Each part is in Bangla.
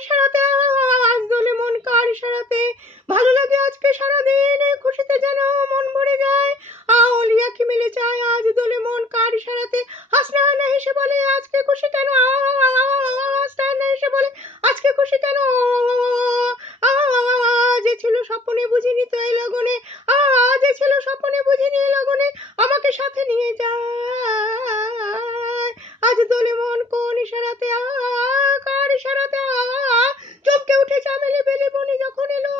ইশারাতে আজ দোলে মন কার ইশারাতে ভালো লাগে আজকে সারাদিন খুশিতে যেন মন ভরে যায় আউলিয়া কি মিলে চায় আজ দোলে মন কার ইশারাতে হাসনা হেসে বলে আজকে খুশি কেন হাসনা হেসে বলে আজকে খুশি কেন যে ছিল স্বপ্নে বুঝিনি তো এই লগনে যে ছিল স্বপ্নে বুঝিনি এই লগনে আমাকে সাথে নিয়ে যায় আজ দোলে মন কোন ইশারাতে কার ইশারাতে চমকে উঠে চামেলি বেলি বনি যখন এলো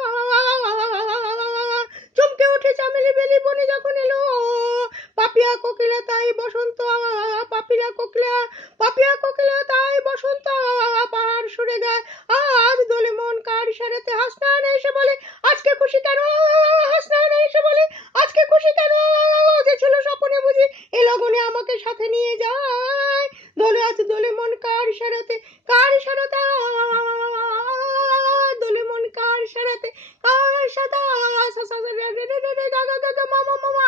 চমকে উঠে চামেলি বেলি বনি যখন এলো পাপিয়া কোকিলা তাই বসন্ত পাপিয়া কোকিলা তাই বসন্ত পাহাড় সরে গায় আজ দোলে মন কার ইশারাতে হাসনান এসে বলে আজকে খুশি কেন হাসনান এসে বলে আজকে খুশি কেন যে ছিল স্বপ্নে বুঝি এ লগনে আমাকে সাথে নিয়ে যায় দোলে আজ দোলে মন কার ইশারাতে দোলে মন কার ইশারাতে গাগা গাগা মামা মামা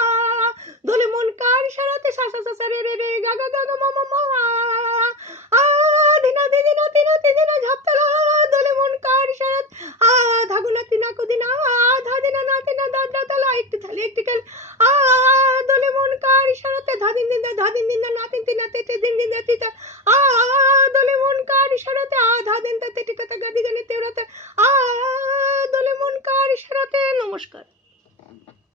দোলে মন কার ইশারাতে সা সা সা রে রে রে গাগা গাগা মামা মামা ধিনা দিদিনা তিনা তিদিনা ঝাপতালা দোলে মন কার ইশারাত ধাগুনা তিনা কুদিনা ধা দিনা না তিনা দাদা তালা একটু থালে একটু কাল দোলে মন কার ইশারাতে ধা দিন দিন না তিন তিনা তে দিন দিন তিতা